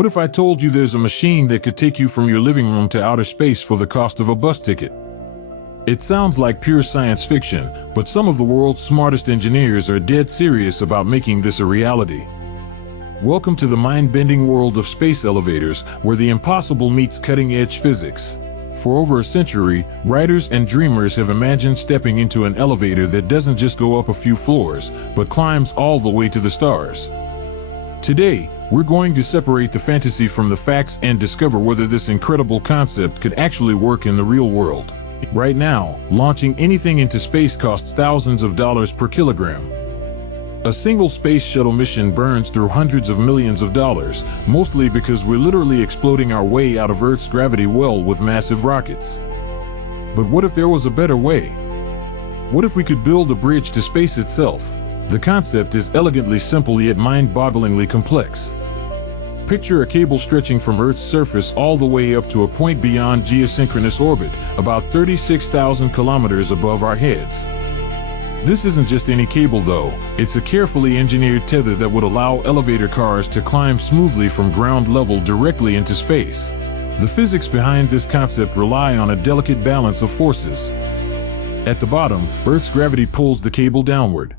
What if I told you there's a machine that could take you from your living room to outer space for the cost of a bus ticket? It sounds like pure science fiction, but some of the world's smartest engineers are dead serious about making this a reality. Welcome to the mind-bending world of space elevators, where the impossible meets cutting-edge physics. For over a century, writers and dreamers have imagined stepping into an elevator that doesn't just go up a few floors, but climbs all the way to the stars. Today, we're going to separate the fantasy from the facts and discover whether this incredible concept could actually work in the real world. Right now, launching anything into space costs thousands of dollars per kilogram. A single space shuttle mission burns through hundreds of millions of dollars, mostly because we're literally exploding our way out of Earth's gravity well with massive rockets. But what if there was a better way? What if we could build a bridge to space itself? The concept is elegantly simple yet mind-bogglingly complex. Picture a cable stretching from Earth's surface all the way up to a point beyond geosynchronous orbit, about 36,000 kilometers above our heads. This isn't just any cable though, it's a carefully engineered tether that would allow elevator cars to climb smoothly from ground level directly into space. The physics behind this concept rely on a delicate balance of forces. At the bottom, Earth's gravity pulls the cable downward.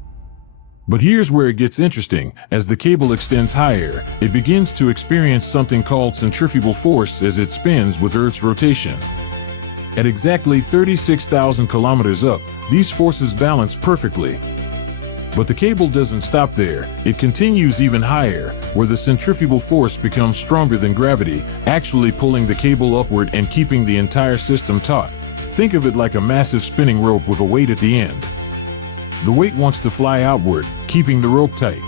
But here's where it gets interesting. As the cable extends higher, it begins to experience something called centrifugal force as it spins with Earth's rotation. At exactly 36,000 kilometers up, these forces balance perfectly. But the cable doesn't stop there. It continues even higher, where the centrifugal force becomes stronger than gravity, actually pulling the cable upward and keeping the entire system taut. Think of it like a massive spinning rope with a weight at the end. The weight wants to fly outward, keeping the rope tight.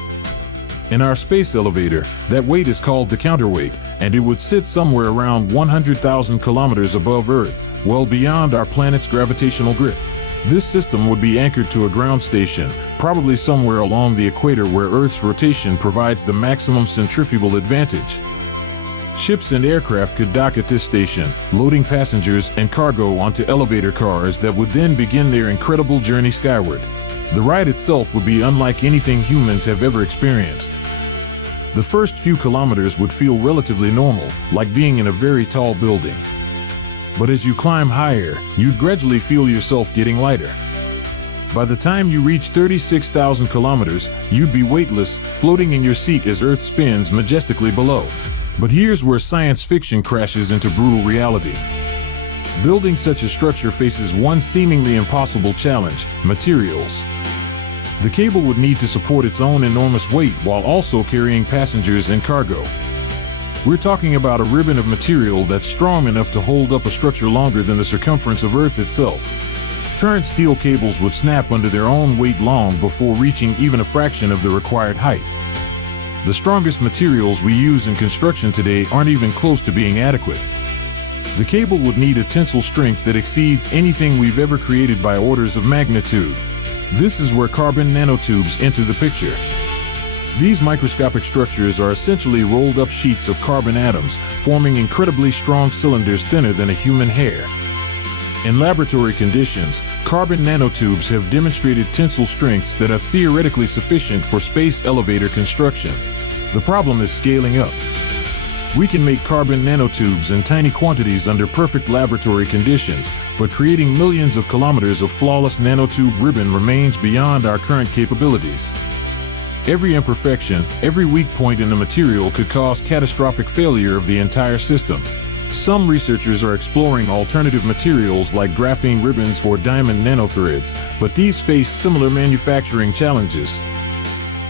In our space elevator, that weight is called the counterweight, and it would sit somewhere around 100,000 kilometers above Earth, well beyond our planet's gravitational grip. This system would be anchored to a ground station, probably somewhere along the equator where Earth's rotation provides the maximum centrifugal advantage. Ships and aircraft could dock at this station, loading passengers and cargo onto elevator cars that would then begin their incredible journey skyward. The ride itself would be unlike anything humans have ever experienced. The first few kilometers would feel relatively normal, like being in a very tall building. But as you climb higher, you'd gradually feel yourself getting lighter. By the time you reach 36,000 kilometers, you'd be weightless, floating in your seat as Earth spins majestically below. But here's where science fiction crashes into brutal reality. Building such a structure faces one seemingly impossible challenge: materials. The cable would need to support its own enormous weight while also carrying passengers and cargo. We're talking about a ribbon of material that's strong enough to hold up a structure longer than the circumference of Earth itself. Current steel cables would snap under their own weight long before reaching even a fraction of the required height. The strongest materials we use in construction today aren't even close to being adequate. The cable would need a tensile strength that exceeds anything we've ever created by orders of magnitude. This is where carbon nanotubes enter the picture. These microscopic structures are essentially rolled-up sheets of carbon atoms, forming incredibly strong cylinders thinner than a human hair. In laboratory conditions, carbon nanotubes have demonstrated tensile strengths that are theoretically sufficient for space elevator construction. The problem is scaling up. We can make carbon nanotubes in tiny quantities under perfect laboratory conditions, but creating millions of kilometers of flawless nanotube ribbon remains beyond our current capabilities. Every imperfection, every weak point in the material could cause catastrophic failure of the entire system. Some researchers are exploring alternative materials like graphene ribbons or diamond nanothreads, but these face similar manufacturing challenges.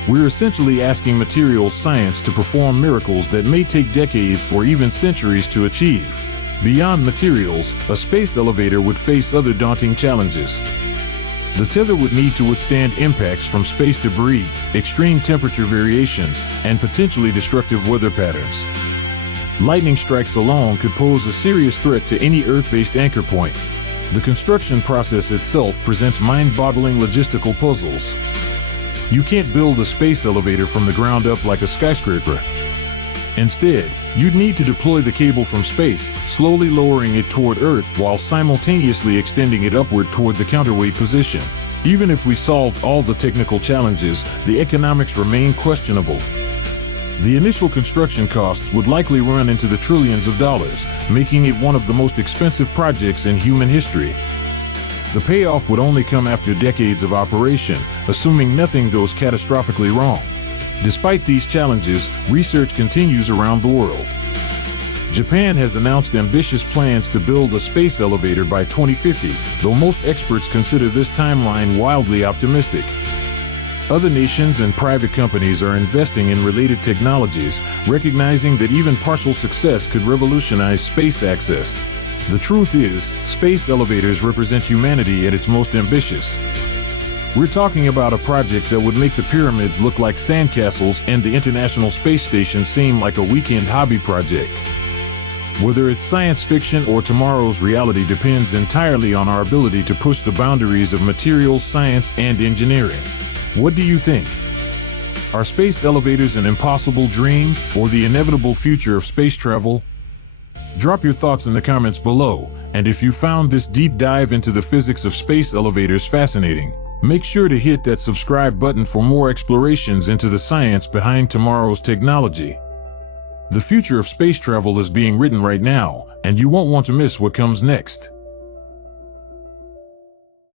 We're essentially asking materials science to perform miracles that may take decades or even centuries to achieve. Beyond materials, a space elevator would face other daunting challenges. The tether would need to withstand impacts from space debris, extreme temperature variations, and potentially destructive weather patterns. Lightning strikes alone could pose a serious threat to any Earth-based anchor point. The construction process itself presents mind-boggling logistical puzzles. You can't build a space elevator from the ground up like a skyscraper. Instead, you'd need to deploy the cable from space, slowly lowering it toward Earth while simultaneously extending it upward toward the counterweight position. Even if we solved all the technical challenges, the economics remain questionable. The initial construction costs would likely run into the trillions of dollars, making it one of the most expensive projects in human history. The payoff would only come after decades of operation, assuming nothing goes catastrophically wrong. Despite these challenges, research continues around the world. Japan has announced ambitious plans to build a space elevator by 2050, though most experts consider this timeline wildly optimistic. Other nations and private companies are investing in related technologies, recognizing that even partial success could revolutionize space access. The truth is, space elevators represent humanity at its most ambitious. We're talking about a project that would make the pyramids look like sandcastles and the International Space Station seem like a weekend hobby project. Whether it's science fiction or tomorrow's reality depends entirely on our ability to push the boundaries of materials science and engineering. What do you think? Are space elevators an impossible dream or the inevitable future of space travel? Drop your thoughts in the comments below, and if you found this deep dive into the physics of space elevators fascinating, make sure to hit that subscribe button for more explorations into the science behind tomorrow's technology. The future of space travel is being written right now, and you won't want to miss what comes next.